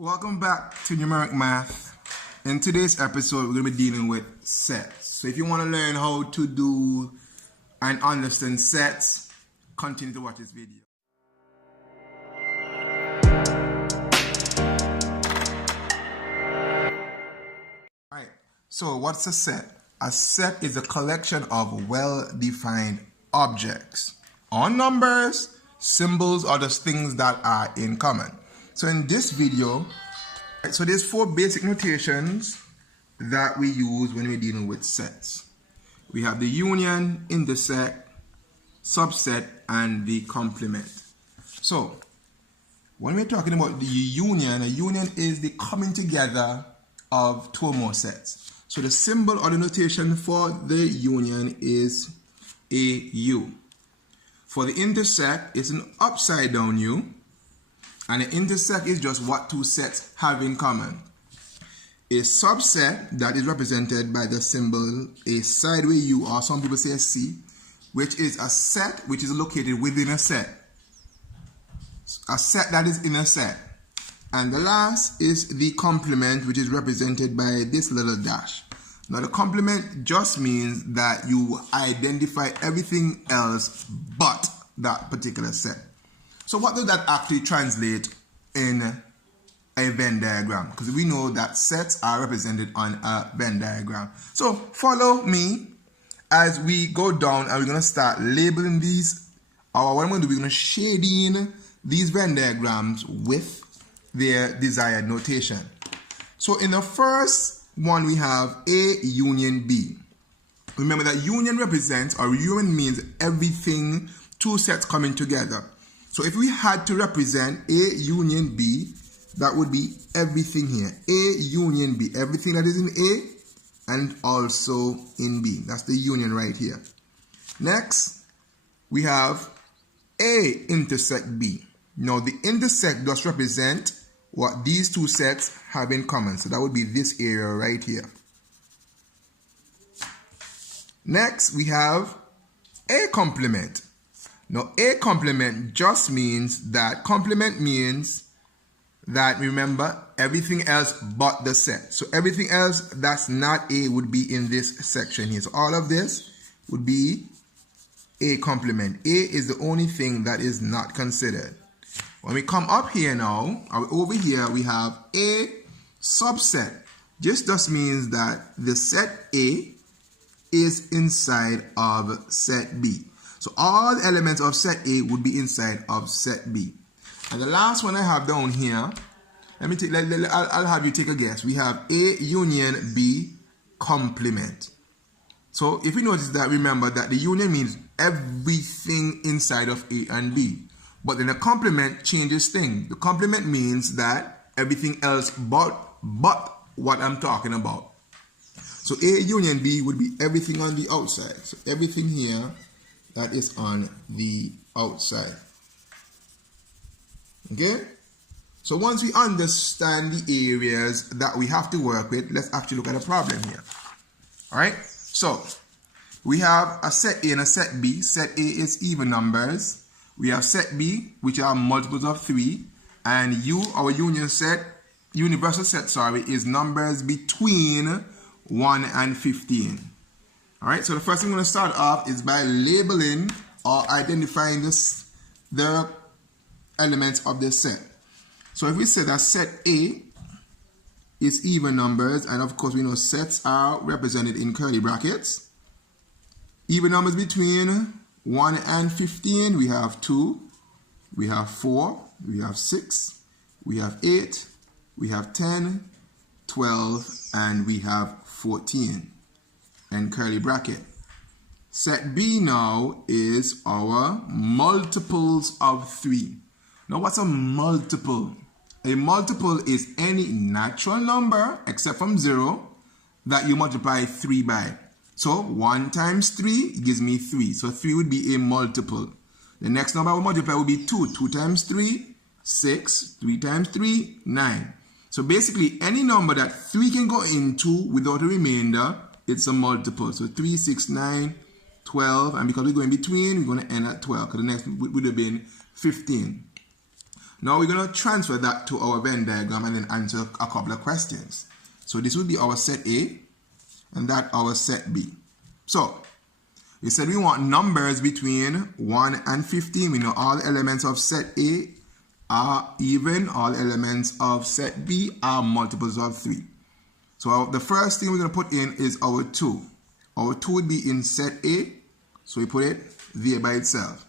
Welcome back to Numeric Math. In today's episode, we're going to be dealing with sets. So if you want to learn how to do and understand sets, continue to watch this video. Alright, so what's a set? A set is a collection of well-defined objects or numbers, symbols, or just things that are in common. So in this video, so there's four basic notations that we use when we're dealing with sets. We have the union, intersect, subset, and the complement. So when we're talking about the union, a union is the coming together of two or more sets. So the symbol or the notation for the union is a U. For the intersect, it's an upside down U. And the intersect is just what two sets have in common. A subset that is represented by the symbol a sideways U, or some people say a C, which is a set which is located within a set. A set that is in a set. And the last is the complement, which is represented by this little dash. Now the complement just means that you identify everything else but that particular set. So what does that actually translate in a Venn diagram? Because we know that sets are represented on a Venn diagram. So follow me as we go down and we're going to start labeling these. Or what I'm going to do, we're going to shade in these Venn diagrams with their desired notation. So in the first one we have A union B. Remember that union represents, or union means everything, two sets coming together. So if we had to represent A union B, that would be everything here. A union B, everything that is in A and also in B. That's the union right here. Next, we have A intersect B. Now the intersect does represent what these two sets have in common. So that would be this area right here. Next, we have A complement. Now, A complement just means that complement means that, remember, everything else but the set. So everything else that's not A would be in this section here. So all of this would be A complement. A is the only thing that is not considered. When we come up here now, over here we have A subset. This just means that the set A is inside of set B. So all the elements of set A would be inside of set B. And the last one I have down here, I'll have you take a guess. We have A union B complement. So if you notice that, remember that the union means everything inside of A and B. But then the complement changes things. The complement means that everything else but what I'm talking about. So A union B would be everything on the outside. So everything here that is on the outside. Okay? So once we understand the areas that we have to work with, let's actually look at a problem here. Alright? So, we have a set A and a set B. Set A is even numbers. We have set B, which are multiples of 3. And U, our union set, universal set, sorry, is numbers between 1 and 15. Alright, so the first thing I'm going to start off is by labeling or identifying the elements of this set. So if we say that set A is even numbers, and of course we know sets are represented in curly brackets. Even numbers between 1 and 15, we have 2, we have 4, we have 6, we have 8, we have 10, 12, and we have 14. And curly bracket. Set B now is our multiples of 3. Now what's a multiple? A multiple is any natural number except from 0 that you multiply 3 by. So 1 times 3 gives me 3. So 3 would be a multiple. The next number I will multiply would be 2. 2 times 3, 6. 3 times 3, 9. So basically any number that 3 can go into without a remainder, it's a multiple. So 3, 6, 9, 12. And because we go in between, we're going to end at 12. Because the next would have been 15. Now we're going to transfer that to our Venn diagram and then answer a couple of questions. So this would be our set A and that our set B. So we said we want numbers between 1 and 15. We know all elements of set A are even. All elements of set B are multiples of 3. So the first thing we're going to put in is our 2. Our 2 would be in set A. So we put it there by itself.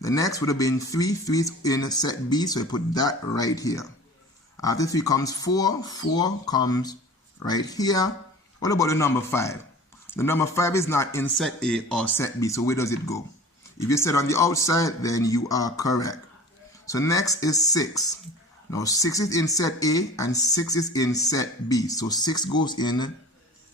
The next would have been 3. 3 is in set B. So we put that right here. After 3 comes 4. 4 comes right here. What about the number 5? The number 5 is not in set A or set B, so where does it go? If you said on the outside, then you are correct. So next is 6. Now 6 is in set A and 6 is in set B. So 6 goes in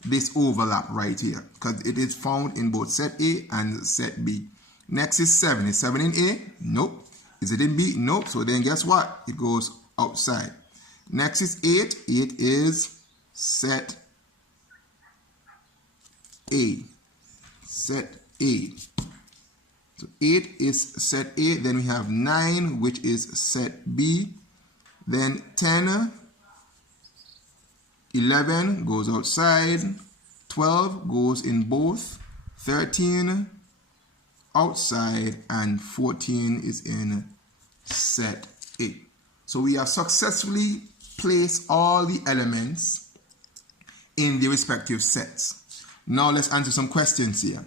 this overlap right here because it is found in both set A and set B. Next is 7. Is 7 in A? Nope. Is it in B? Nope. So then guess what? It goes outside. Next is 8. 8 is set A. Set A. So 8 is set A. Then we have 9, which is set B. Then 10, 11 goes outside. 12 goes in both. 13 outside. And 14 is in set A. So we have successfully placed all the elements in the respective sets. Now let's answer some questions here.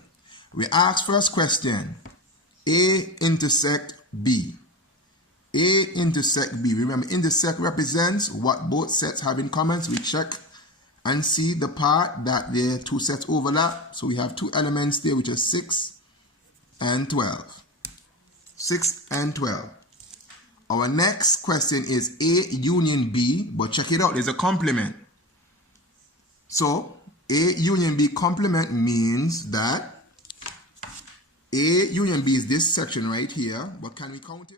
We ask first question, A intersect B. A intersect B. Remember, intersect represents what both sets have in common. So we check and see the part that their two sets overlap. So we have two elements there, which are 6 and 12. 6 and 12. Our next question is A union B, but check it out, there's a complement. So A union B complement means that A union B is this section right here, but can we count it?